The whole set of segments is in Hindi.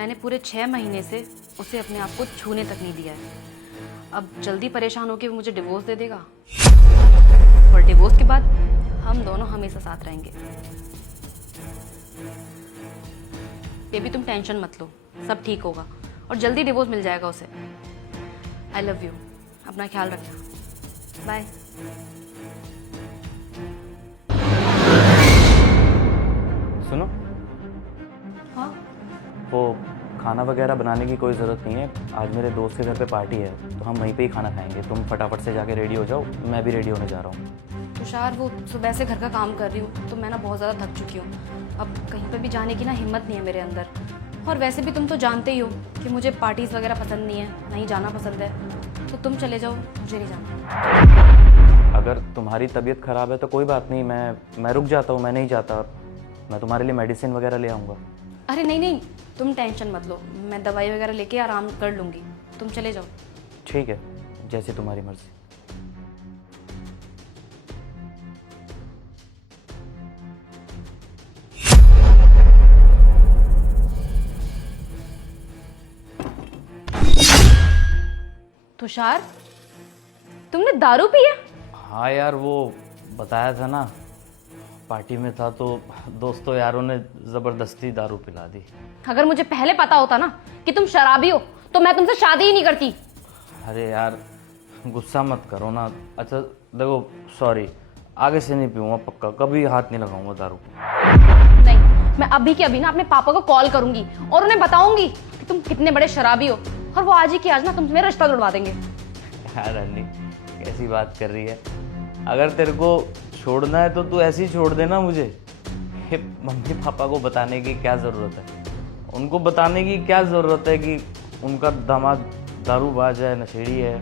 मैंने पूरे 6 महीने से उसे अपने आप को छूने तक नहीं दिया है। अब जल्दी परेशान होकर वो मुझे डिवोर्स दे देगा और डिवोर्स के बाद हम दोनों हमेशा साथ रहेंगे। बेबी तुम टेंशन मत लो, सब ठीक होगा और जल्दी डिवोर्स मिल जाएगा उसे। आई लव यू, अपना ख्याल रखना, बाय। सुनो, हाँ वो खाना वगैरह बनाने की कोई ज़रूरत नहीं है। आज मेरे दोस्त के घर पे पार्टी है तो हम वहीं पे ही खाना खाएंगे। तुम फटाफट से जाके रेडी हो जाओ, मैं भी रेडी होने जा रहा हूँ। तुषार, वो सुबह से घर का काम कर रही हूँ तो मैं ना बहुत ज़्यादा थक चुकी हूँ। अब कहीं पे भी जाने की ना हिम्मत नहीं है मेरे अंदर। और वैसे भी तुम तो जानते ही हो कि मुझे पार्टीज़ वगैरह पसंद नहीं है, नहीं जाना पसंद है। तो तुम चले जाओ, मुझे नहीं जाना। अगर तुम्हारी तबीयत ख़राब है तो कोई बात नहीं, मैं रुक जाता हूँ, मैं नहीं जाता। मैं तुम्हारे लिए मेडिसिन वगैरह ले आऊँगा। अरे नहीं नहीं, तुम टेंशन मत लो, मैं दवाई वगैरह लेके आराम कर लूँगी। तुम चले जाओ। ठीक है, जैसी तुम्हारी मर्जी। तुषार, तुमने दारू पी है? हाँ यार, वो बताया था ना, पार्टी में था तो दोस्तों यारों ने ज़बरदस्ती दारू पिला दी। अगर मुझे पहले पता होता ना कि तुम शराबी हो तो मैं तुमसे शादी ही नहीं करती। अरे यार, गुस्सा मत करो ना। अच्छा देखो, सॉरी, आगे से नहीं पीऊँगा पक्का, कभी हाथ नहीं लगाऊंगा दारू पे। नहीं, मैं अभी के अभी ना अपने पापा को कॉल करूंगी और उन्हें बताऊंगी कि तुम कितने बड़े शराबी हो, और वो आज ही की आज ना तुमसे मेरा रिश्ता जुड़वा देंगे। यार अन्नी, कैसी बात कर रही है? अगर तेरे को छोड़ना है तो तू ऐसे ही छोड़ देना मुझे। ये मम्मी पापा को बताने की क्या ज़रूरत है? उनको बताने की क्या ज़रूरत है कि उनका दामाद दारूबाज है, नशेड़ी है?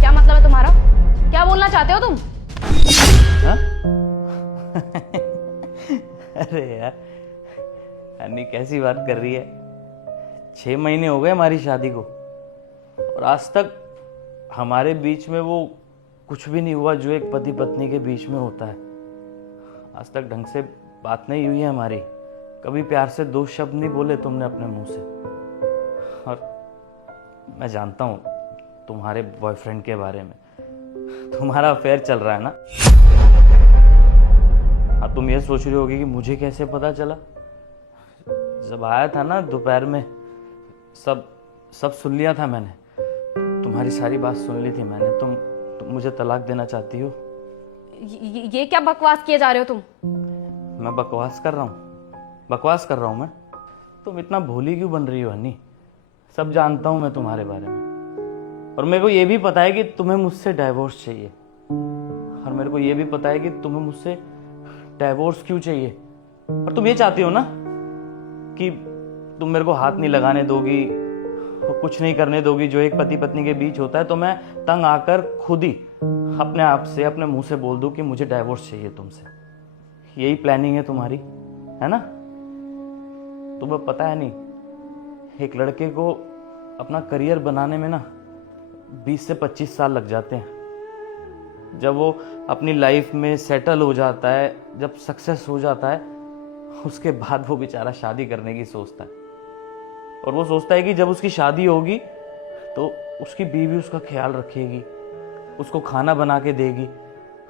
क्या मतलब है तुम्हारा? क्या बोलना चाहते हो तुम? हाँ? अरे यार अन्नी, कैसी बात कर रही है? 6 महीने हो गए हमारी शादी को और आज तक हमारे बीच में वो कुछ भी नहीं हुआ जो एक पति पत्नी के बीच में होता है। आज तक ढंग से बात नहीं हुई है हमारी, कभी प्यार से 2 शब्द नहीं बोले तुमने अपने मुंह से। और मैं जानता हूँ तुम्हारे बॉयफ्रेंड के बारे में, तुम्हारा अफेयर चल रहा है ना। हाँ, तुम ये सोच रही होगी कि मुझे कैसे पता चला? जब आया था ना दोपहर में, सब सुन लिया था मैंने। तुम्हारी सारी बात सुन ली थी मैंने। तुम मुझे तलाक देना चाहती हो? ये क्या बकवास किए जा रहे हो तुम? मैं बकवास कर रहा हूँ मैं? तुम इतना भोली क्यों बन रही हो अन्नी? सब जानता हूँ मैं तुम्हारे बारे में, और मेरे को ये भी पता है कि तुम्हें मुझसे डाइवोर्स चाहिए, और मेरे को ये भी पता है कि तुम्हें मुझसे डाइवोर्स क्यों चाहिए। और तुम ये चाहती हो ना कि तुम मेरे को हाथ नहीं लगाने दोगी, कुछ नहीं करने दोगी जो एक पति पत्नी के बीच होता है, तो मैं तंग आकर खुद ही अपने आप से, अपने मुंह से बोल दूं कि मुझे डाइवोर्स चाहिए तुमसे। यही प्लानिंग है तुम्हारी, है ना? तुम्हें पता है नहीं, एक लड़के को अपना करियर बनाने में ना 20 से 25 साल लग जाते हैं। जब वो अपनी लाइफ में सेटल हो जाता है, जब सक्सेस हो जाता है, उसके बाद वो बेचारा शादी करने की सोचता है। और वो सोचता है कि जब उसकी शादी होगी तो उसकी बीवी उसका ख्याल रखेगी, उसको खाना बना के देगी,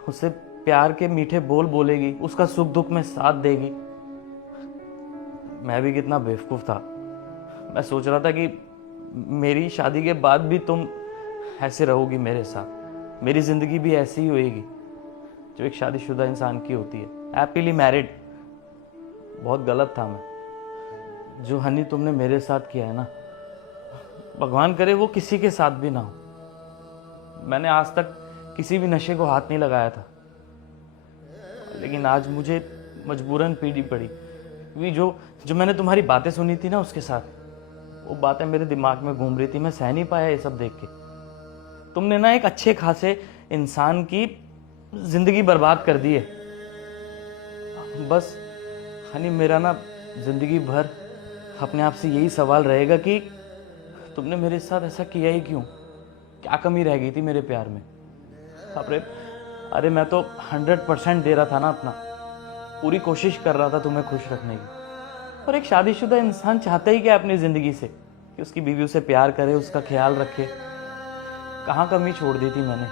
उससे प्यार के मीठे बोल बोलेगी, उसका सुख दुख में साथ देगी। मैं भी कितना बेवकूफ़ था, मैं सोच रहा था कि मेरी शादी के बाद भी तुम ऐसे रहोगी मेरे साथ, मेरी ज़िंदगी भी ऐसी ही होएगी जो एक शादीशुदा इंसान की होती है, हैप्पीली मैरिड। बहुत गलत था मैं। जो हनी तुमने मेरे साथ किया है ना, भगवान करे वो किसी के साथ भी ना हो। मैंने आज तक किसी भी नशे को हाथ नहीं लगाया था, लेकिन आज मुझे मजबूरन पीनी पड़ी, क्योंकि जो मैंने तुम्हारी बातें सुनी थी ना उसके साथ, वो बातें मेरे दिमाग में घूम रही थी। मैं सह नहीं पाया ये सब देख के। तुमने ना एक अच्छे खासे इंसान की जिंदगी बर्बाद कर दी है। बस हनी, मेरा ना जिंदगी भर अपने आप से यही सवाल रहेगा कि तुमने मेरे साथ ऐसा किया ही क्यों? क्या कमी रह गई थी मेरे प्यार में? अरे मैं तो 100% दे रहा था ना अपना, पूरी कोशिश कर रहा था तुम्हें खुश रखने की। और एक शादीशुदा इंसान चाहता ही क्या अपनी जिंदगी से कि उसकी बीवी उसे प्यार करे, उसका ख्याल रखे। कहाँ कमी छोड़ दी थी मैंने।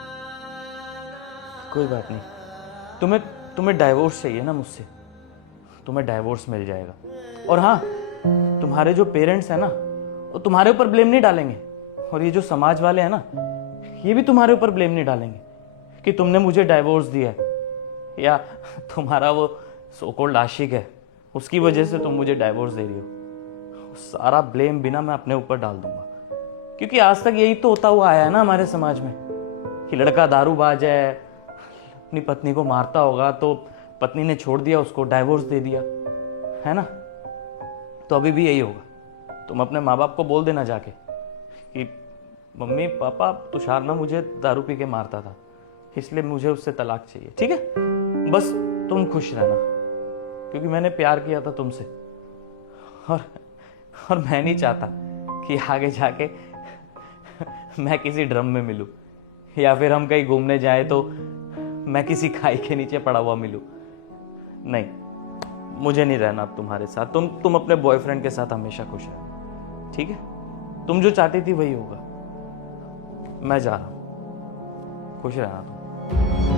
कोई बात नहीं, तुम्हें डाइवोर्स चाहिए ना मुझसे, तुम्हें डाइवोर्स मिल जाएगा। और हाँ, तुम्हारे जो पेरेंट्स हैं ना, वो तुम्हारे ऊपर ब्लेम नहीं डालेंगे, और ये जो समाज वाले हैं ना, ये भी तुम्हारे ऊपर ब्लेम नहीं डालेंगे कि तुमने मुझे डाइवोर्स दिया है, या तुम्हारा वो सो कॉल्ड आशिक है, उसकी वजह से तुम मुझे डाइवोर्स दे रही हो। सारा ब्लेम बिना मैं अपने ऊपर डाल दूंगा, क्योंकि आज तक यही तो होता हुआ आया है ना हमारे समाज में कि लड़का दारूबाज है, अपनी पत्नी को मारता होगा, तो पत्नी ने छोड़ दिया उसको, डाइवोर्स दे दिया, है ना। तो अभी भी यही होगा। तुम अपने माँ बाप को बोल देना जाके कि मम्मी पापा, तुषार ना मुझे दारू पी के मारता था, इसलिए मुझे उससे तलाक चाहिए, ठीक है। बस तुम खुश रहना, क्योंकि मैंने प्यार किया था तुमसे, और मैं नहीं चाहता कि आगे जाके मैं किसी ड्रम में मिलूं, या फिर हम कहीं घूमने जाए तो मैं किसी खाई के नीचे पड़ा हुआ मिलूं। नहीं, मुझे नहीं रहना अब तुम्हारे साथ। तुम अपने बॉयफ्रेंड के साथ हमेशा खुश रहो, ठीक है। तुम जो चाहती थी वही होगा। मैं जा रहा हूं, खुश रहना तुम।